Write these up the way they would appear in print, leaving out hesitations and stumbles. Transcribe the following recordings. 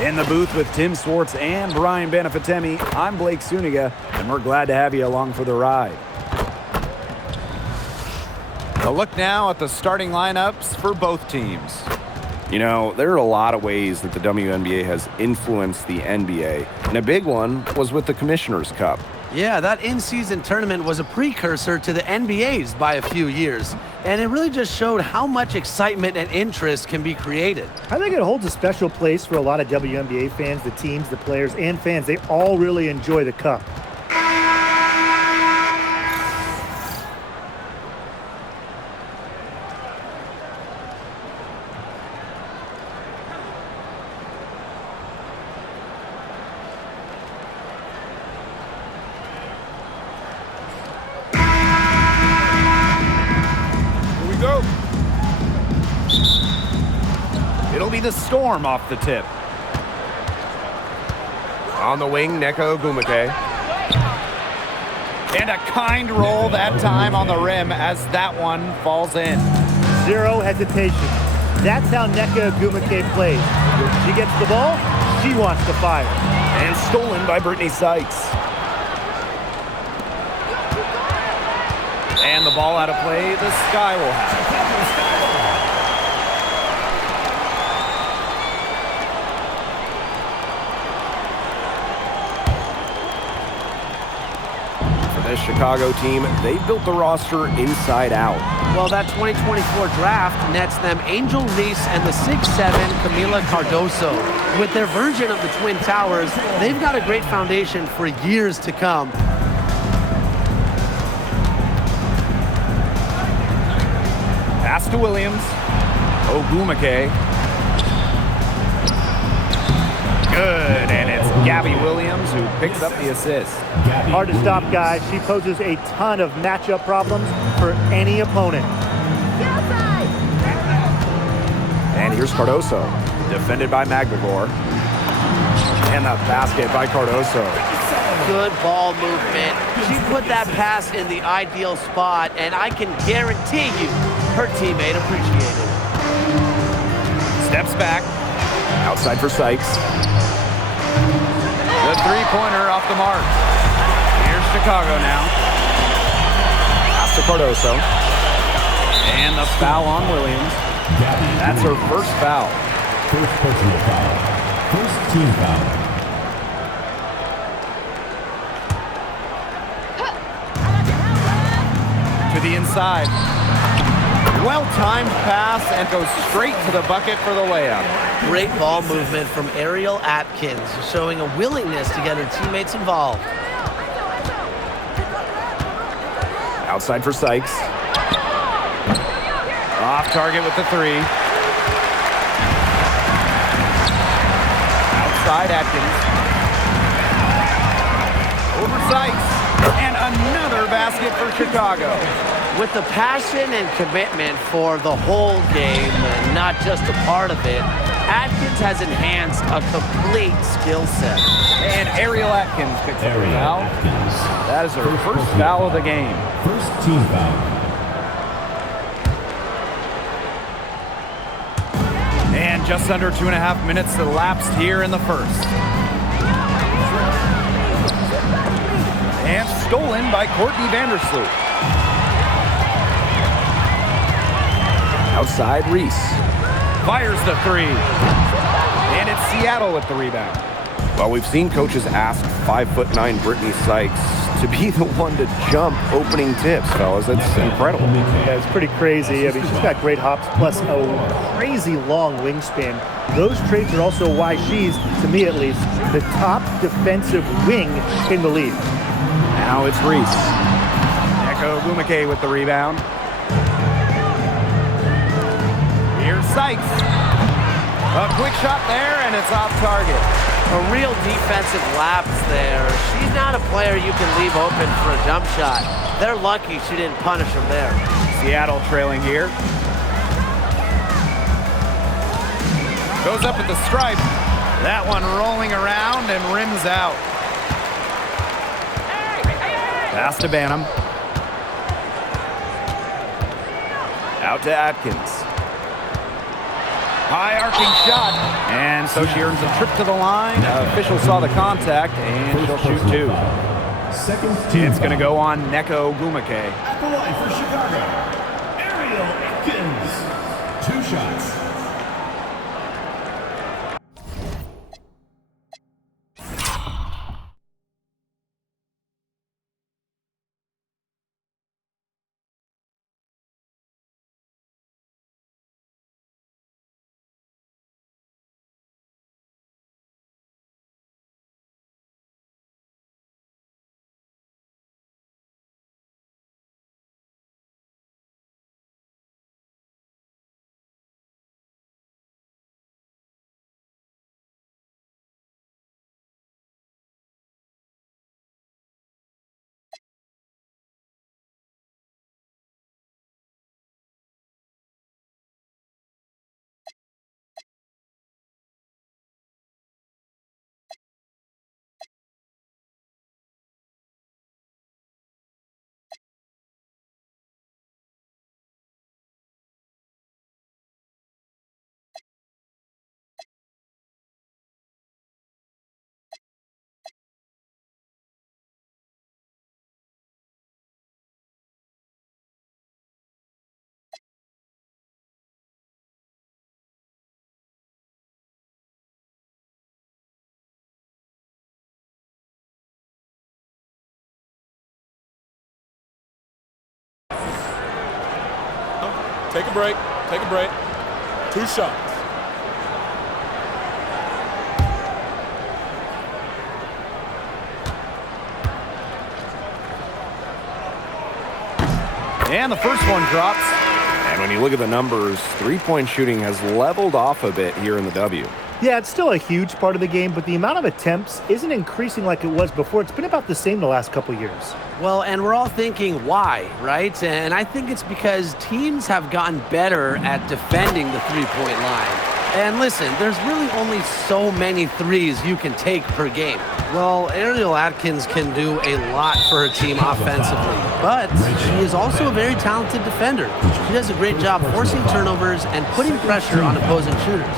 In the booth with Tim Swartz and Brian Benefatemi, I'm Blake Suniga, and we're glad to have you along for the ride. A look now at the starting lineups for both teams. You know, there are a lot of ways that the WNBA has influenced the NBA, and a big one was with the Commissioner's Cup. Yeah, that in-season tournament was a precursor to the NBA's by a few years, and it really just showed how much excitement and interest can be created. I think it holds a special place for a lot of WNBA fans, the teams, the players, and fans. They all really enjoy the cup. It'll be the Storm off the tip. On the wing, Nneka Ogwumike. And a kind roll that time on the rim as that one falls in. Zero hesitation. That's how Nneka Ogwumike plays. When she gets the ball, she wants to fire. And stolen by Brittany Sykes. And the ball out of play, the Sky will have it. This Chicago team, they built the roster inside out. Well, that 2024 draft nets them Angel Reese and the 6'7" Camila Cardoso. With their version of the Twin Towers, they've got a great foundation for years to come. Pass to Williams. Ogwumike. Good, and it's Gabby Williams who picks up the assist. Hard to stop, guys. She poses a ton of matchup problems for any opponent. And here's Cardoso, defended by Magdegor. And the basket by Cardoso. Good ball movement. She put that pass in the ideal spot, and I can guarantee you her teammate appreciated it. Steps back. Outside for Sykes. The three-pointer off the mark. Here's Chicago now. Pass to Cardoso. And the foul on Williams. That's her first foul. First personal foul. First team foul. To the inside. Well-timed pass and goes straight to the bucket for the layup. Great ball movement from Ariel Atkins, showing a willingness to get her teammates involved. Outside for Sykes. Off target with the three. Outside Atkins. Over Sykes. And another basket for Chicago. With the passion and commitment for the whole game, and not just a part of it, Atkins has enhanced a complete skill set. And Ariel Atkins picks up a foul. That is her first foul of the game. First team foul. And just under 2.5 minutes elapsed here in the first. And stolen by Courtney Vandersloot. Outside, Reese. Fires the three. And it's Seattle with the rebound. Well, we've seen coaches ask 5'9" Brittany Sykes to be the one to jump opening tips, fellas. That's incredible. Yeah, it's pretty crazy. I mean, she's got great hops plus a crazy long wingspan. Those traits are also why she's, to me at least, the top defensive wing in the league. Now it's Reese. Nneka Ogwumike with the rebound. Here's Sykes. A quick shot there, and it's off target. A real defensive lapse there. She's not a player you can leave open for a jump shot. They're lucky she didn't punish him there. Seattle trailing here. Goes up at the stripe. That one rolling around and rims out. Pass to Banham. Out to Atkins. High arcing shot. And so she earns a trip to the line. Official saw the contact, and she'll shoot two. Second team It's going to foul. go on Neko Ogumake. At the line for Chicago, Ariel Atkins. 2 shots. Take a break. Take a break. 2 shots. And the first one drops. And when you look at the numbers, three-point shooting has leveled off a bit here in the W. Yeah, it's still a huge part of the game, but the amount of attempts isn't increasing like it was before. It's been about the same the last couple years. Well, and we're all thinking why, right? And I think it's because teams have gotten better at defending the three-point line. And listen, there's really only so many threes you can take per game. Well, Ariel Atkins can do a lot for her team offensively, but she is also a very talented defender. She does a great job forcing turnovers and putting pressure on opposing shooters.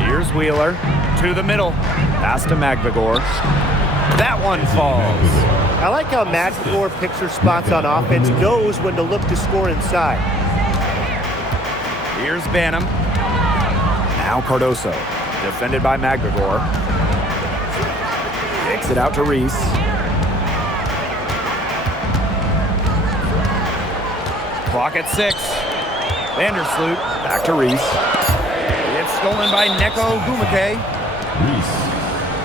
Here's Wheeler to the middle. Pass to Magbagor. That one falls. I like how Magbagor picks her spots on offense, knows when to look to score inside. Here's Banham. Now Cardoso. Defended by Magbagor. Kicks it out to Reese. Clock at 6. Vandersloot. Back to Reese. It's stolen by Neko Ogumake. Reese.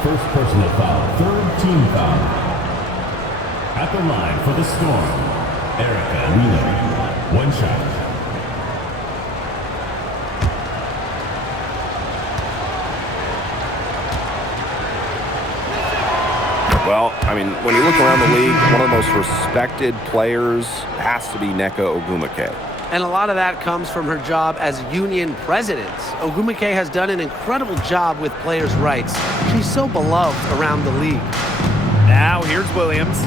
First personal foul. Third team foul. At the line for the Storm, Erica Wheeler. 1 shot. Well, I mean, when you look around the league, one of the most respected players has to be Neko Ogumake. And a lot of that comes from her job as union president. Ogumake has done an incredible job with players' rights. She's so beloved around the league. Now here's Williams.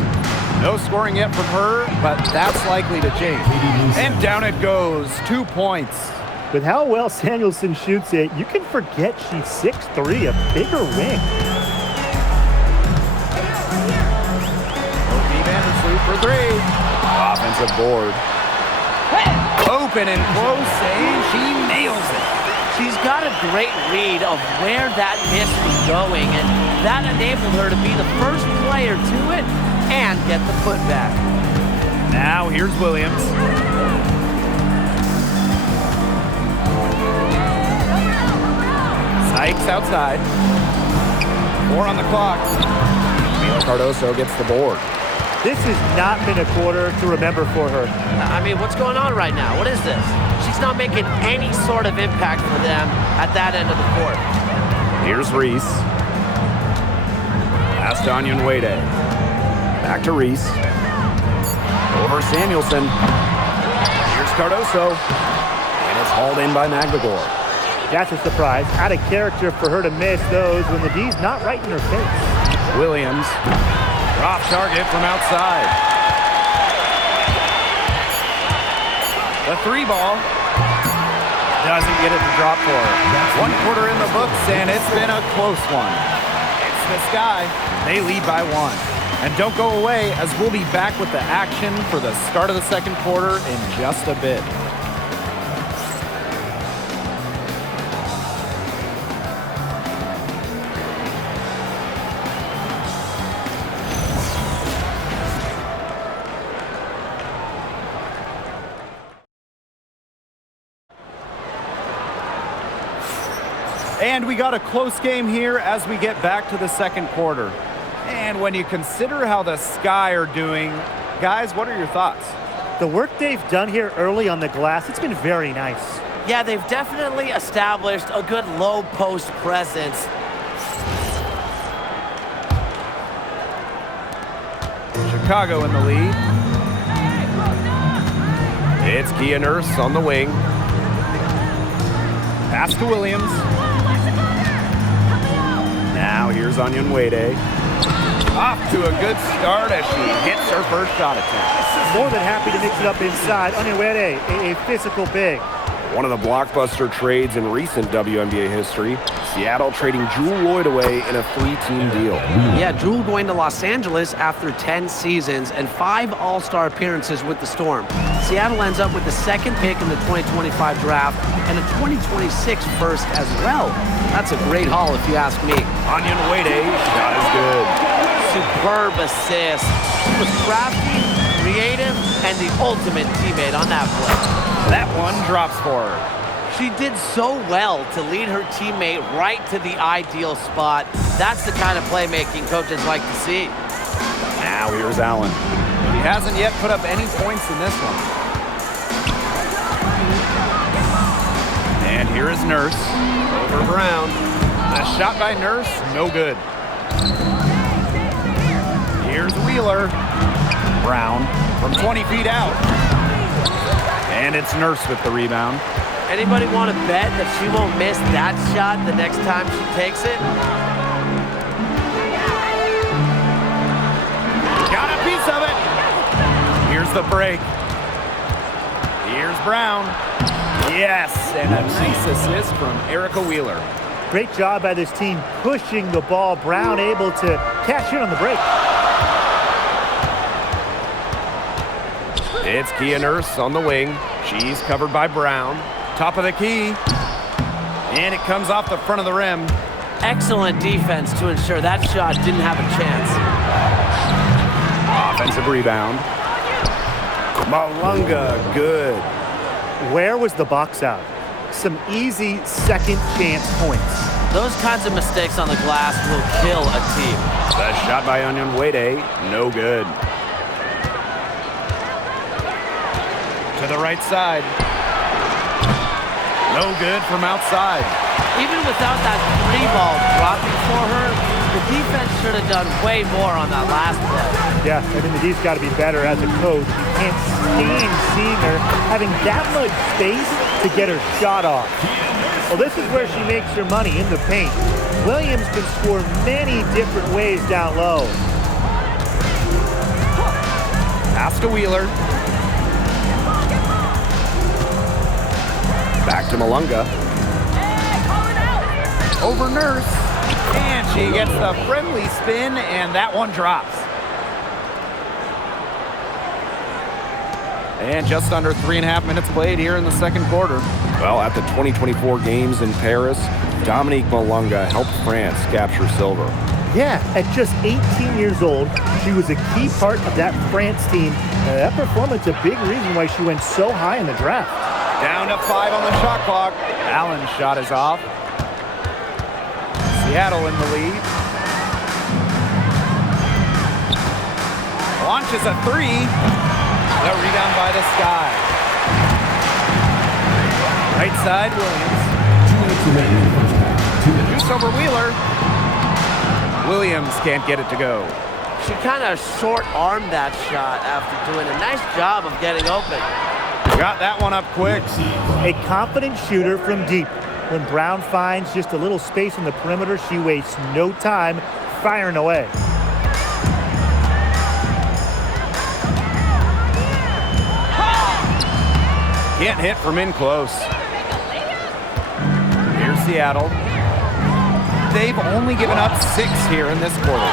No scoring yet from her, but that's likely to change. And down it goes. 2 points. With how well Samuelson shoots it, you can forget she's 6'3", a bigger wing. Vandersloot for 3. Offensive board. Open and close, and she nails it. She's got a great read of where that miss was going, and that enabled her to be the first player to it and get the putback. Now here's Williams. Sykes outside. 4 on the clock. Mila Cardoso gets the board. This has not been a quarter to remember for her. I mean, what's going on right now? What is this? She's not making any sort of impact for them at that end of the court. Here's Reese. Pass to Onion Wade. Back to Reese. Over Samuelson. Here's Cardoso. And it's hauled in by Magbagor. That's a surprise. Out of character for her to miss those when the D's not right in her face. Williams. Off target from outside. The three ball doesn't get it to drop for her. 1 quarter in the books, and it's been a close one. It's the Sky. They lead by 1. And don't go away, as we'll be back with the action for the start of the second quarter in just a bit. And we got a close game here as we get back to the second quarter. And when you consider how the Sky are doing, guys, what are your thoughts? The work they've done here early on the glass, it's been very nice. Yeah, they've definitely established a good low post presence. Chicago in the lead. It's Kia Nurse on the wing. Pass to Williams. Now here's Onion Wade. Off to a good start as she hits her first shot attempt. More than happy to mix it up inside. Onyewere, a physical big. One of the blockbuster trades in recent WNBA history. Seattle trading Jewel Lloyd away in a 3-team deal. Yeah, Jewel going to Los Angeles after 10 seasons and 5 All-Star appearances with the Storm. Seattle ends up with the 2nd pick in the 2025 draft and a 2026 first as well. That's a great haul if you ask me. Onion Wade, shot is good. Superb assist. She was crafty, creative, and the ultimate teammate on that play. That one drops for her. She did so well to lead her teammate right to the ideal spot. That's the kind of playmaking coaches like to see. Now here's Allen. He hasn't yet put up any points in this one. And here is Nurse over Brown. A shot by Nurse, no good. Here's Wheeler. Brown from 20 feet out. And it's Nurse with the rebound. Anybody want to bet that she won't miss that shot the next time she takes it? Got a piece of it. Here's the break. Here's Brown. Yes, and a nice assist from Erica Wheeler. Great job by this team pushing the ball. Brown able to cash in on the break. It's Kia Nurse on the wing. She's covered by Brown. Top of the key. And it comes off the front of the rim. Excellent defense to ensure that shot didn't have a chance. Offensive rebound. Malunga, good. Where was the box out? Some easy second chance points. Those kinds of mistakes on the glass will kill a team. The shot by Onion Wade, no good. To the right side. No good from outside. Even without that 3 ball dropping for her, the defense should have done way more on that last play. Yeah, I mean, the D's got to be better as a coach. You can't stand seeing her having that much space to get her shot off. Well, this is where she makes her money, in the paint. Williams can score many different ways down low. Pass to Wheeler. Back to Malunga. Over Nurse. And she gets the friendly spin, and that one drops. And just under 3.5 minutes played here in the second quarter. Well, at the 2024 games in Paris, Dominique Malunga helped France capture silver. Yeah, at just 18 years old, she was a key part of that France team. That performance a big reason why she went so high in the draft. Down to 5 on the shot clock. Allen's shot is off. Seattle in the lead. Launches a 3. The rebound by the Sky. Right side, Williams. 2 minutes remaining in the first half. 2 minutes. Juice over Wheeler. Williams can't get it to go. She kind of short-armed that shot after doing a nice job of getting open. Got that one up quick. A confident shooter from deep. When Brown finds just a little space in the perimeter, she wastes no time firing away. Can't hit from in close. Here's Seattle. They've only given up 6 here in this quarter.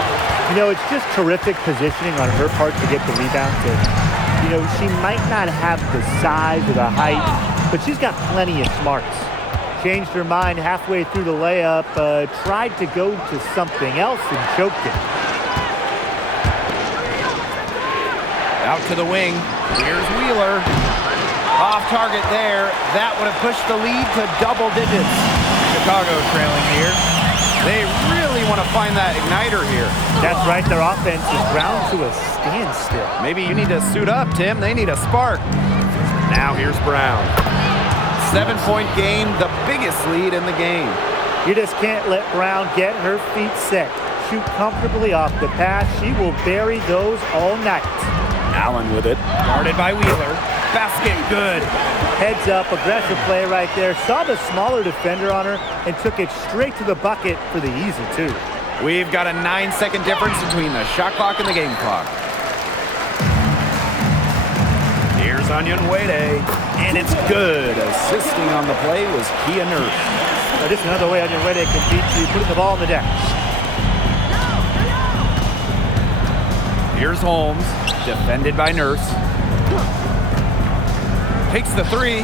You know, it's just terrific positioning on her part to get the rebound. You know, she might not have the size or the height, but she's got plenty of smarts. Changed her mind halfway through the layup, tried to go to something else and choked it. Out to the wing. Here's Wheeler. Off target there. That would have pushed the lead to double digits. Chicago trailing here. They really want to find that igniter here. That's right. Their offense is ground to a standstill. Maybe you need to suit up, Tim. They need a spark. Now here's Brown. 7-point game, the biggest lead in the game. You just can't let Brown get her feet set. Shoot comfortably off the pass. She will bury those all night. Allen with it. Guarded by Wheeler. Basket good. Heads up, aggressive play right there. Saw the smaller defender on her and took it straight to the bucket for the easy two. We've got a 9-second difference between the shot clock and the game clock. Here's Onion Wade, and it's good. Assisting on the play was Kia Nurse. Now, just another way Onion Wade can beat you, putting the ball on the deck. Here's Holmes, defended by Nurse. Takes the 3.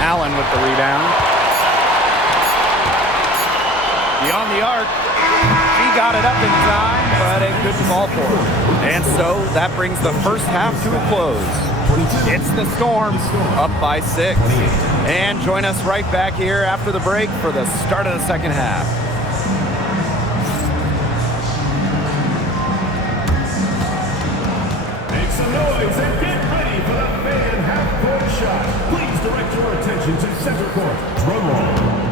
Allen with the rebound. Beyond the arc. She got it up in time, but it couldn't fall for her. And so that brings the first half to a close. It's the Storm, up by 6. And join us right back here after the break for the start of the second half. Make some noise and get ready for the fan half-court shot. Please direct your attention to center court. Drum roll.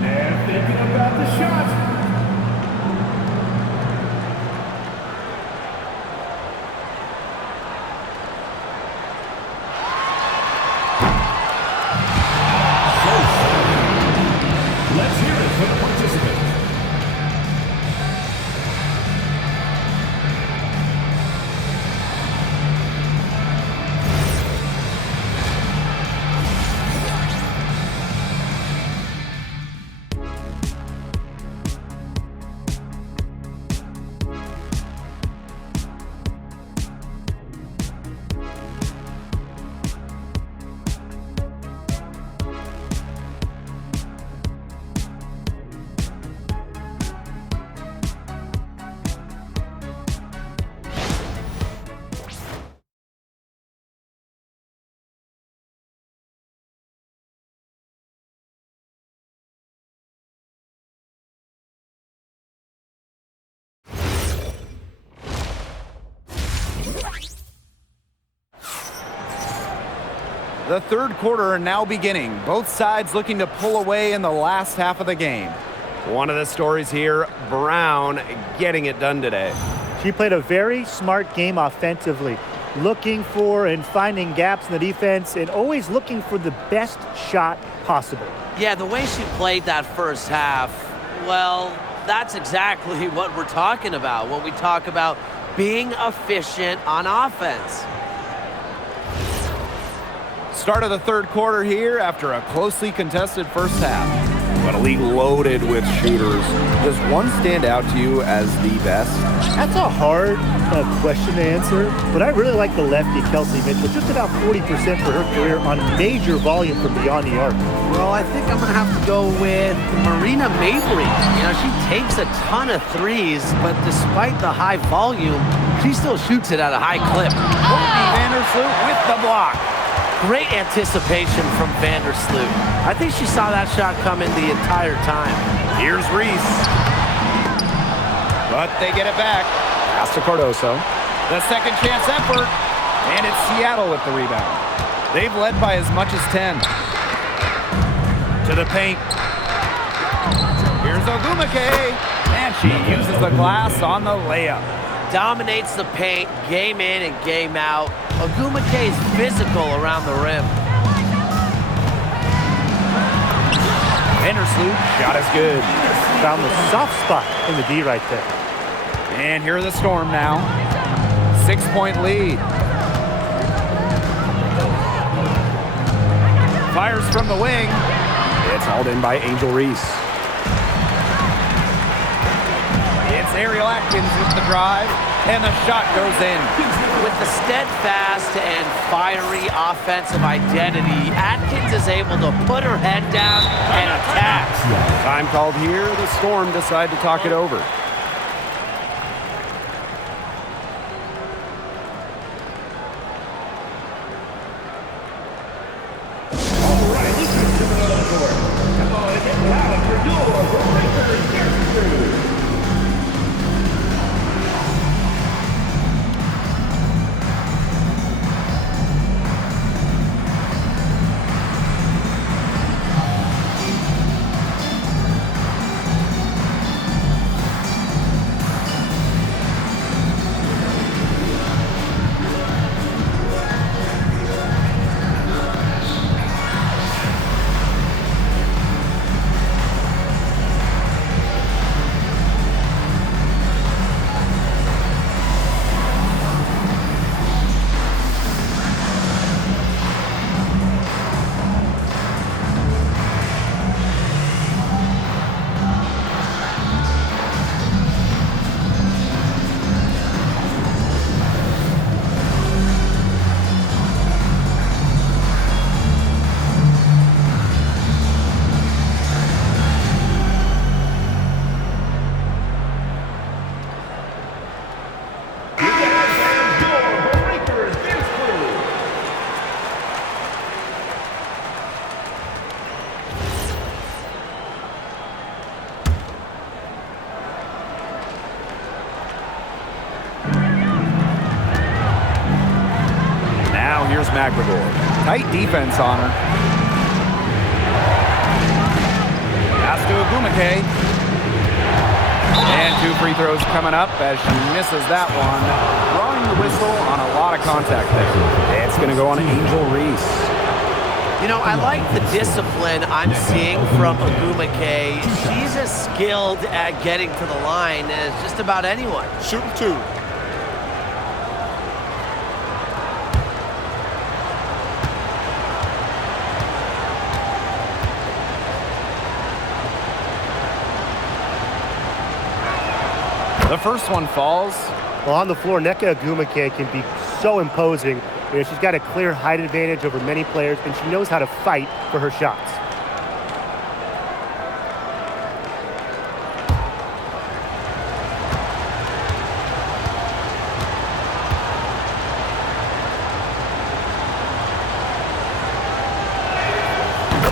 And thinking about the shot. Let's hear it for the participants. The third quarter now beginning. Both sides looking to pull away in the last half of the game. One of the stories here, Brown getting it done today. She played a very smart game offensively, looking for and finding gaps in the defense and always looking for the best shot possible. Yeah, the way she played that first half, well, that's exactly what we're talking about when we talk about being efficient on offense. Start of the third quarter here after a closely contested first half. But a league loaded with shooters. Does one stand out to you as the best? That's a hard question to answer, but I really like the lefty, Kelsey Mitchell. Just about 40% for her career on major volume from beyond the arc. Well, I think I'm going to have to go with Marina Mabrey. You know, she takes a ton of threes, but despite the high volume, she still shoots it at a high clip. Courtney Vandersloot with the block. Great anticipation from Vandersloot. I think she saw that shot coming the entire time. Here's Reese. But they get it back. Pass to Cardoso. The second chance effort. And it's Seattle with the rebound. They've led by as much as 10. To the paint. Here's Ogumake. And she uses the glass on the layup. Dominates the paint, game in and game out. Ogumake is physical around the rim. Vandersloot, shot is good. Found the soft spot in the D right there. And here are the Storm now. 6-point lead. Fires from the wing. It's hauled in by Angel Reese. It's Ariel Atkins with the drive, and the shot goes in. With the steadfast and fiery offensive identity, Atkins is able to put her head down and attack. Time called here. The Storm decide to talk it over. Here's McGregor. Tight defense on her. Pass to Agumake. And 2 free throws coming up as she misses that one. Drawing the whistle on a lot of contact there. It's going to go on Angel Reese. You know, I like the discipline I'm seeing from Agumake. She's as skilled at getting to the line as just about anyone. Shooting 2. The first one falls. Well, on the floor, Nneka Agumake can be so imposing. You know, she's got a clear height advantage over many players, and she knows how to fight for her shots.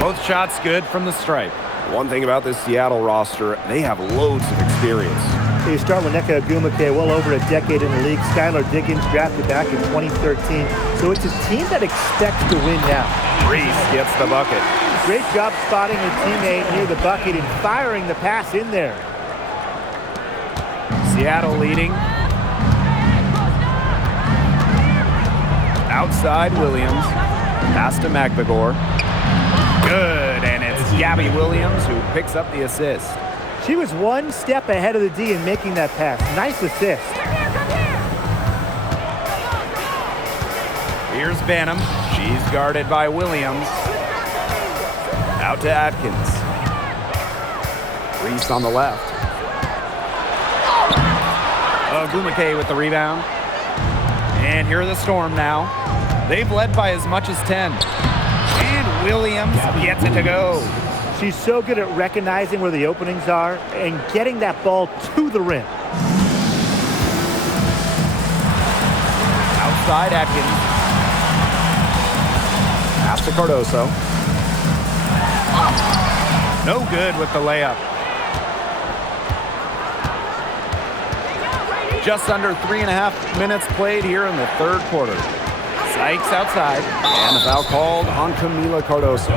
Both shots good from the stripe. One thing about this Seattle roster, they have loads of experience. You start with Nneka Agumake, well over a decade in the league. Skylar Diggins drafted back in 2013. So it's a team that expects to win now. Reese gets the bucket. Great job spotting her teammate near the bucket and firing the pass in there. Seattle leading. Outside Williams. Pass to McGregor. Good, and it's Gabby Williams who picks up the assist. She was one step ahead of the D in making that pass. Nice assist. Here's Banham. She's guarded by Williams. Out to Atkins. Reese on the left. Agumake with the rebound. And here are the Storm now. They've led by as much as 10. And Williams gets it to go. She's so good at recognizing where the openings are and getting that ball to the rim. Outside Atkins. Pass to Cardoso. No good with the layup. Just under 3.5 minutes played here in the third quarter. Sykes outside. And a foul called on Camila Cardoso.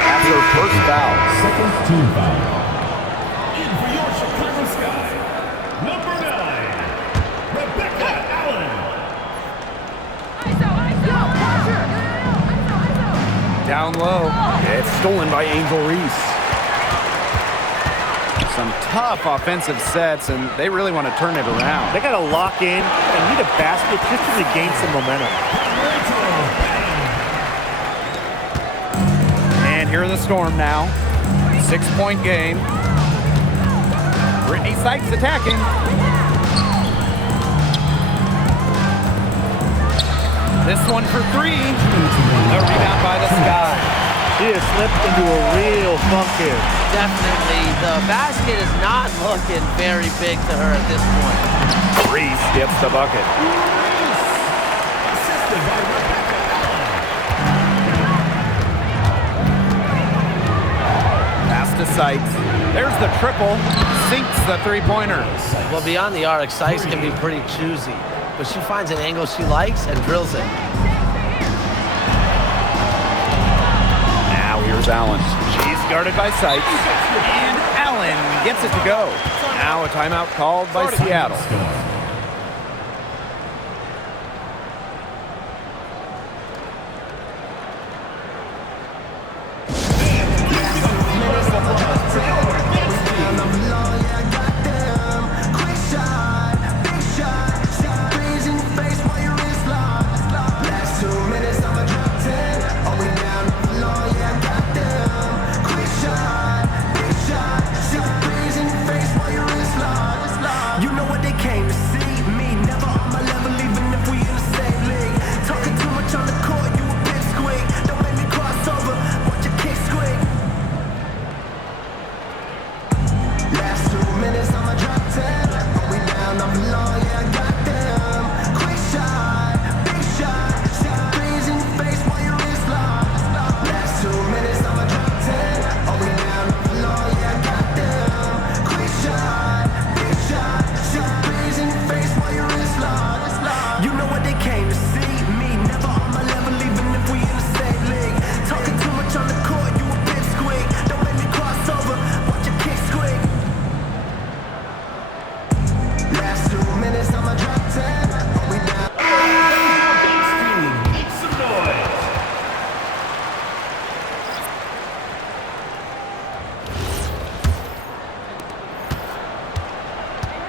That's her first foul. Second team foul. In for your Chicago Sky, number 9, Rebecca Allen. Down low. It's stolen by Angel Reese. Some tough offensive sets, and they really want to turn it around. They got to lock in and need a basket just to gain some momentum. here are the Storm now. 6-point game. Brittany Sykes attacking. This one for three. The rebound by the Sky. She has slipped into a real funk here. Definitely. The basket is not looking very big to her at this point. Reese gets the bucket. Pass to Sykes. There's the triple. Sinks the three-pointer. Well, beyond the arc, Sykes can be pretty choosy, but she finds an angle she likes and drills it. Now here's Allen. She's guarded by Sykes. And Allen gets it to go. Now a timeout called by Seattle.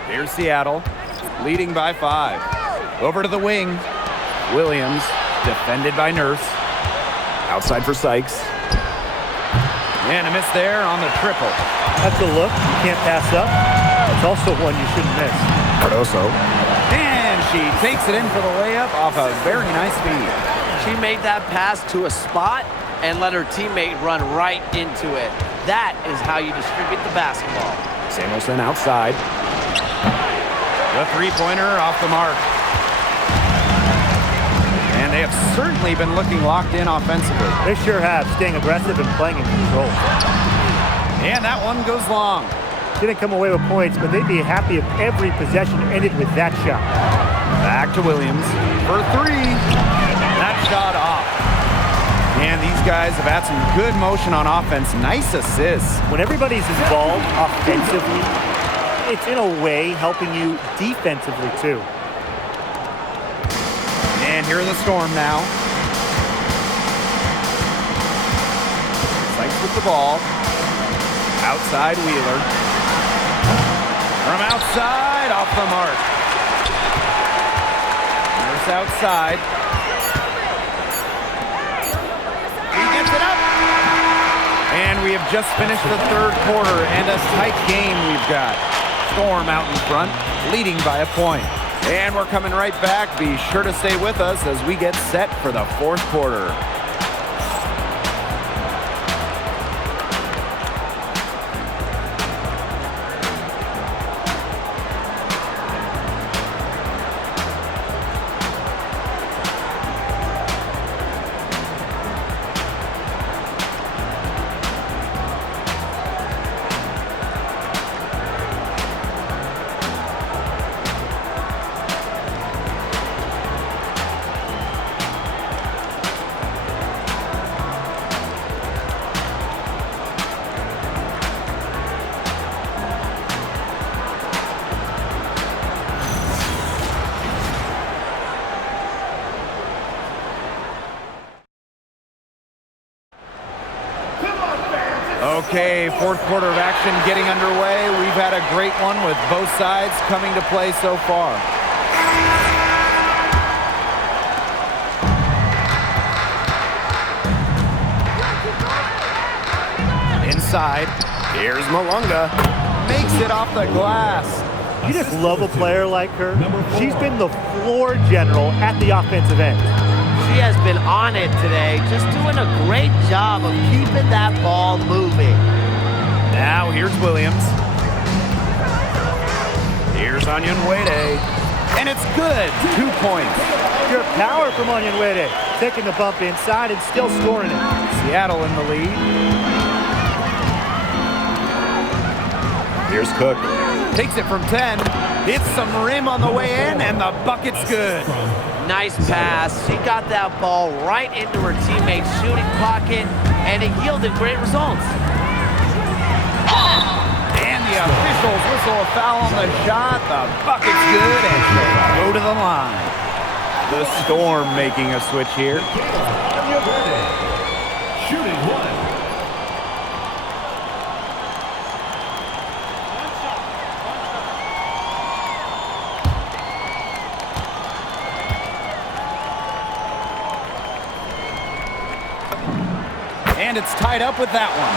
Here's Seattle, leading by 5. Over to the wing. Williams, defended by Nurse. Outside for Sykes. And a miss there on the triple. That's a look you can't pass up. It's also one you shouldn't miss. Cardoso. And she takes it in for the layup off a very nice feed. She made that pass to a spot and let her teammate run right into it. That is how you distribute the basketball. Samuelson outside. The three-pointer off the mark. And they have certainly been looking locked in offensively. They sure have, staying aggressive and playing in control. And that one goes long. Didn't come away with points, but they'd be happy if every possession ended with that shot. Back to Williams for 3. That shot off. And these guys have had some good motion on offense. Nice assists. When everybody's involved offensively, it's in a way helping you defensively too. And here are the Storm now. Sykes with the ball. Outside Wheeler. From outside, off the mark. Nurse outside. He gets it up. And we have just finished the third quarter, and a tight game we've got. Storm out in front, leading by a point. And we're coming right back. Be sure to stay with us as we get set for the fourth quarter. Okay, fourth quarter of action getting underway. We've had a great one with both sides coming to play so far. side. Here's Malunga. Makes it off the glass. You just love a player like her. She's been the floor general at the offensive end. She has been on it today, just doing a great job of keeping that ball moving. Now here's Williams. Here's Onyenwere. And it's good. 2 points. Pure power from Onyenwere. Taking the bump inside and still scoring it. Seattle in the lead. Here's Cook. Takes it from 10. Hits some rim on the way in, and the bucket's good. Nice pass. She got that ball right into her teammate's shooting pocket, and it yielded great results. And the officials whistle a foul on the shot. The bucket's good, and she'll go to the line. The Storm making a switch here. Shooting one. And it's tied up with that one.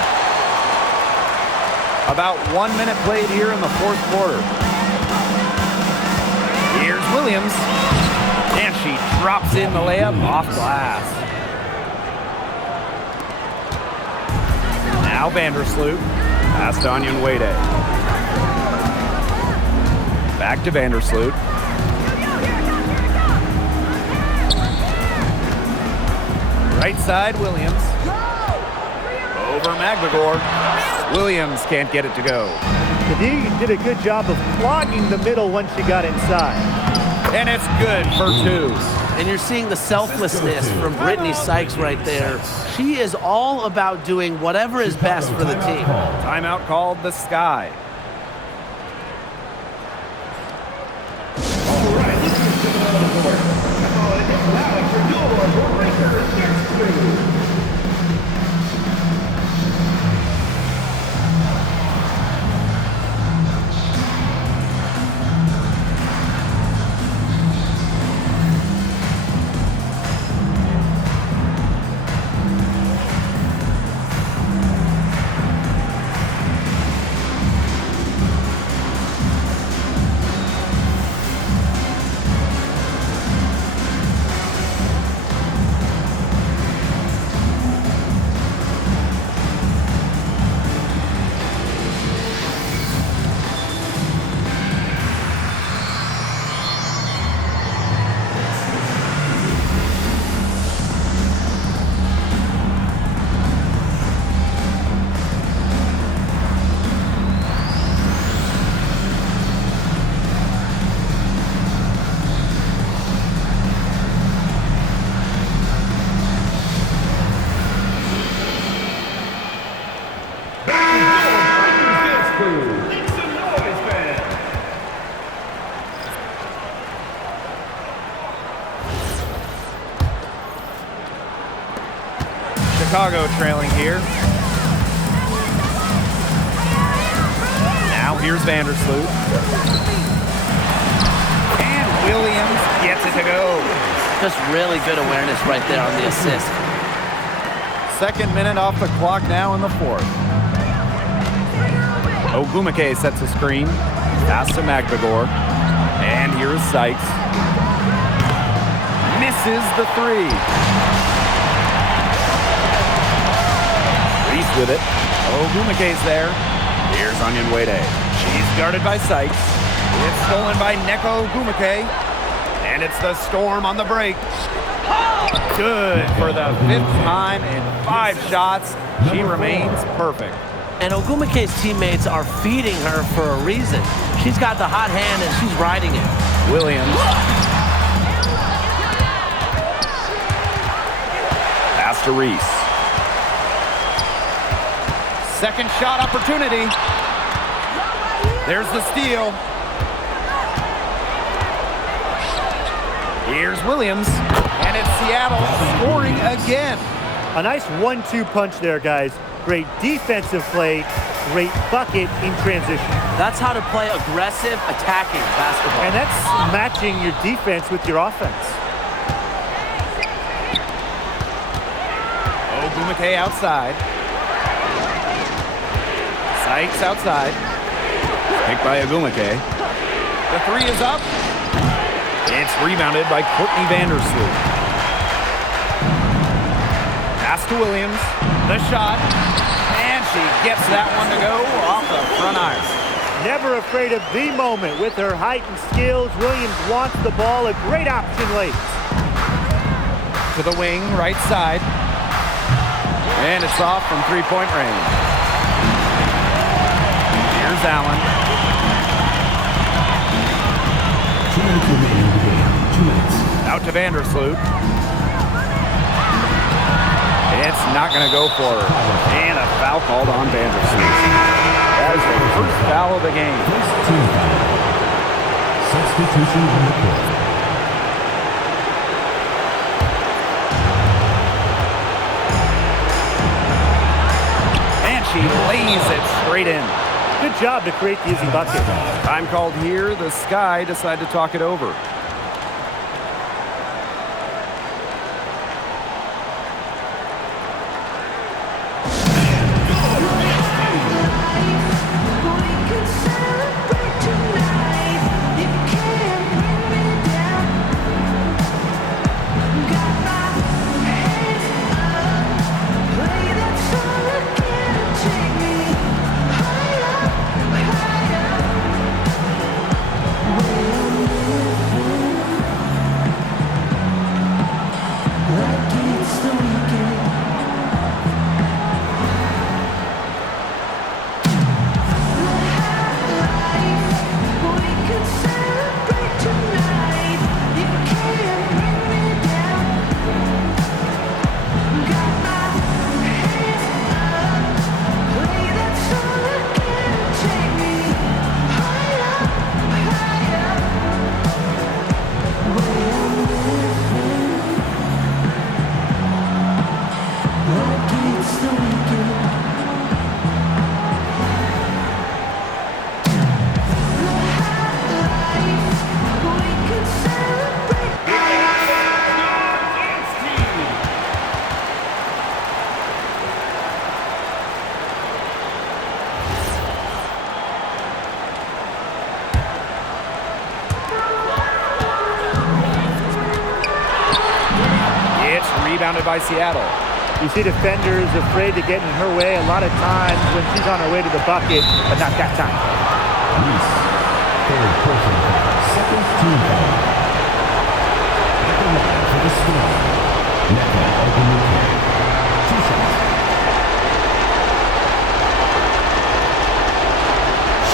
About 1 minute played here in the fourth quarter. Here's Williams. And she drops in the layup off glass. Now Vandersloot. Pass to Onyenwere. Back to Vandersloot. Right side, Williams. Over McGregor. Williams can't get it to go. Khadija did a good job of clogging the middle once she got inside. And it's good for 2. And you're seeing the selflessness from Brittany Sykes right there. She is all about doing whatever is best for the team. Timeout called the Sky. Chicago trailing here. Now here's Vandersloot. And Williams gets it to go. Just really good awareness right there on the assist. 2nd minute off the clock now in the 4th. Ogwumike sets a screen. Pass to McGregor. And here's Sykes. Misses the 3. Reese with it. Ogwumike's there. Here's Onyenwere. She's guarded by Sykes. It's stolen by Nneka Ogwumike. And it's the Storm on the break. Good for the 5th time in 5 shots. She remains perfect. And Ogwumike's teammates are feeding her for a reason. She's got the hot hand and she's riding it. Williams. Pass to Reese. Second shot opportunity. There's the steal. Here's Williams. And it's Seattle scoring again. A nice 1-2 punch there, guys. Great defensive play, great bucket in transition. That's how to play aggressive, attacking basketball. And that's matching your defense with your offense. Ogwumike outside. Sykes outside. Picked by Agumake. The three is up. It's rebounded by Courtney Vandersloot. Pass to Williams. The shot. And she gets that one to go off the front iron. Never afraid of the moment. With her height and skills, Williams wants the ball. A great option late. To the wing, right side. And it's off from three-point range. Here's Allen. 2 minutes remaining in the game. 2 minutes. Out to Vandersloot. It's not going to go for her. And a foul called on Vandersloot. That is the first foul of the game. First team foul. Substitution on the court. And she lays it straight in. Good job to create the easy bucket. Time called here. The Sky decide to talk it over. Rebounded by Seattle. You see defenders afraid to get in her way a lot of times when she's on her way to the bucket, but not that time. Reese, third personal foul. Second team foul. At the line for the Storm. Nneka Ogwumike. 2 shots.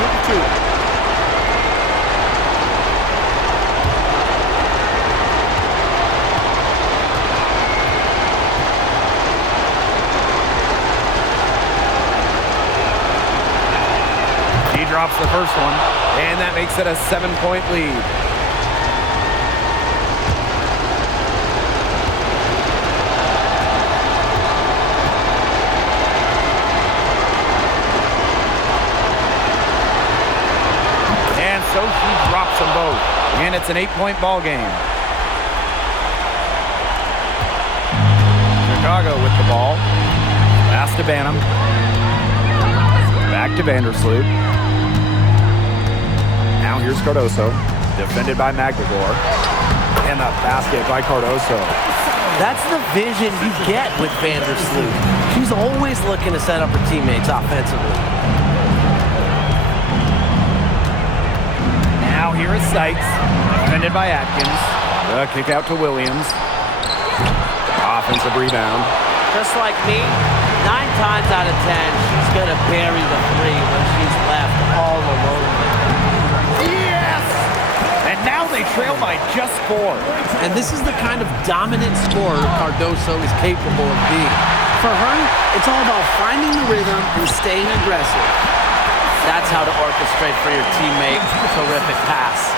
Shoot 2. Drops the first one, and that makes it a 7-point lead. And so she drops them both, and it's an 8-point ball game. Chicago with the ball. Pass to Banham. Back to Vandersloot. Now here's Cardoso, defended by Magdagor, and the basket by Cardoso. That's the vision you get with Vandersloot. She's always looking to set up her teammates offensively. Now here is Sykes, defended by Atkins. The kick out to Williams. Offensive rebound. Just like me, 9 times out of 10, she's going to bury the three when she's left all alone. Now they trail by just 4. And this is the kind of dominant scorer Cardoso is capable of being. For her, it's all about finding the rhythm and staying aggressive. That's how to orchestrate for your teammate a terrific pass.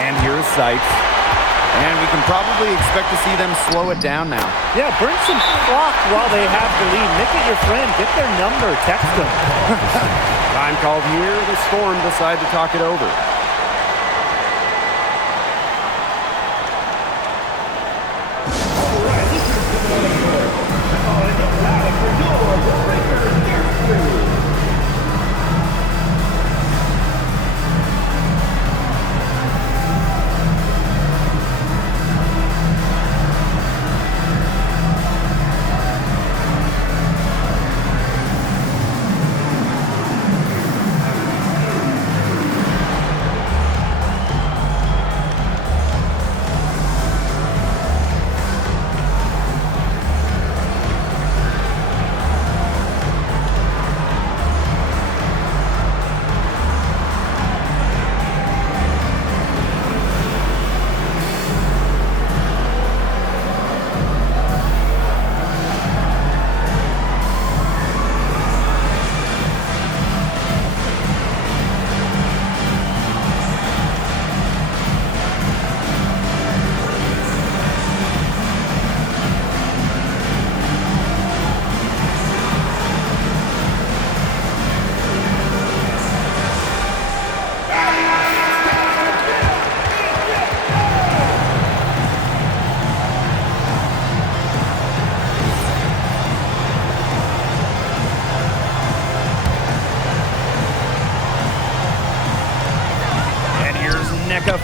And here's Sykes. And we can probably expect to see them slow it down now. Yeah, burn some clock while they have the lead. Look at your friend. Get their number. Text them. Time called here. The Storm decide to talk it over.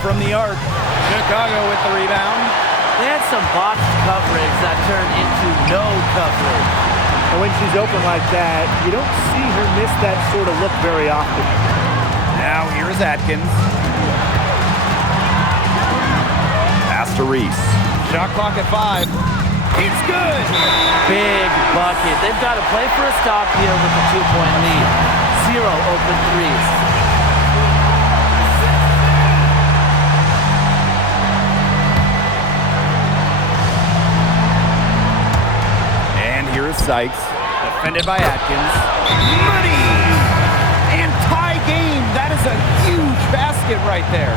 From the arc. Chicago with the rebound. They had some botched coverage that turned into no coverage. And when she's open like that, you don't see her miss that sort of look very often. Now here's Atkins. Pass to Reese. Shot clock at 5. It's good. Big bucket. They've got to play for a stop here with a 2-point lead. 0 open threes. Here is Sykes, defended by Atkins. Money! And tie game. That is a huge basket right there.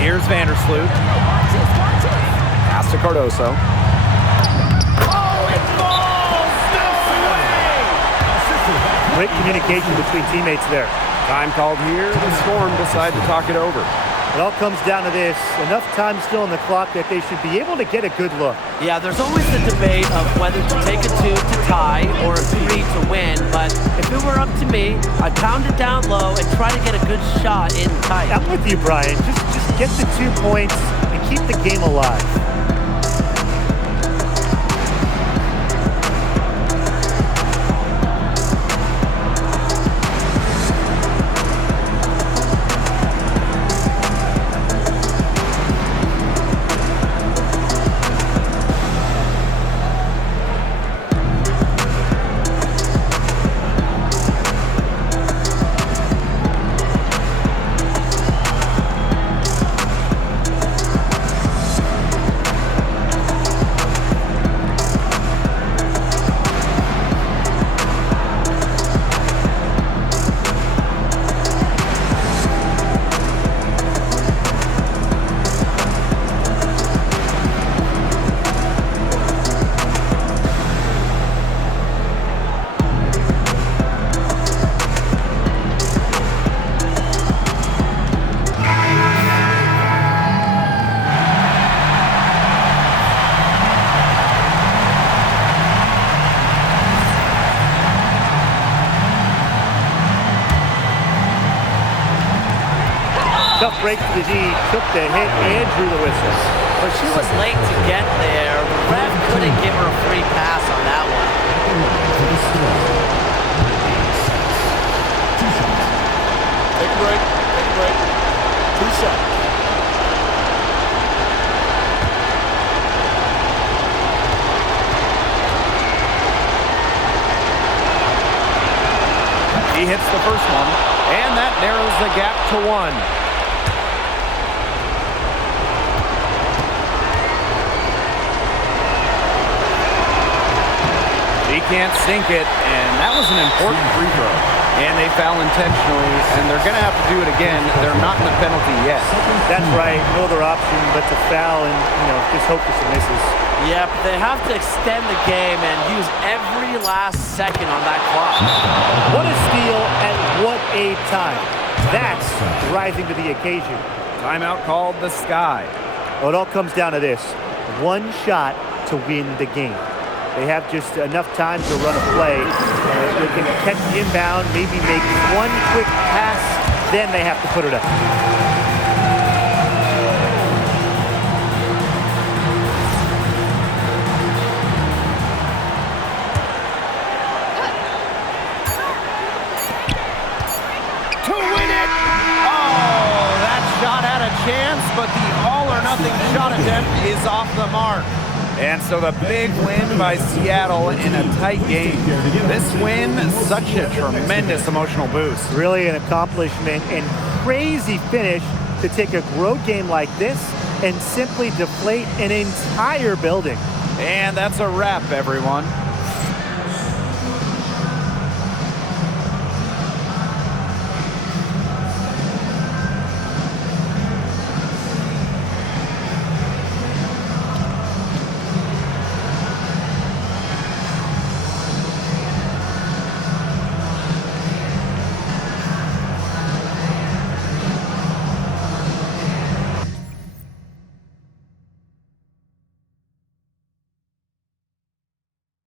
Here's Vandersloot. Pass to Cardoso. Oh, it falls! No way! Great communication between teammates there. Time called here. The Storm decide to talk it over. It all comes down to this. Enough time still on the clock that they should be able to get a good look. Yeah, there's always the debate of whether to take a 2 to tie or a 3 to win. But if it were up to me, I'd pound it down low and try to get a good shot in tight. I'm with you, Brian. Just get the 2 points and keep the game alive. Tough break to the D, took the hit and drew the whistle. But she was late to get there. The ref couldn't give her a free pass on that one. Take a break. Take a break. 2 shots. He hits the first one, and that narrows the gap to 1. He can't sink it, and that was an important free throw. And they foul intentionally, and they're going to have to do it again. They're not in the penalty yet. That's right. No other option but to foul and, just hope for some misses. Yep, they have to extend the game and use every last second on that clock. What a steal at what a time. That's rising to the occasion. Timeout called the Sky. Well, it all comes down to this. One shot to win the game. They have just enough time to run a play. They can catch the inbound, maybe make one quick pass, then they have to put it up. To win it! Oh, that shot had a chance, but the all-or-nothing shot attempt is off the mark. And so the big win by Seattle in a tight game. This win, such a tremendous emotional boost. Really an accomplishment and crazy finish to take a road game like this and simply deflate an entire building. And that's a wrap, everyone.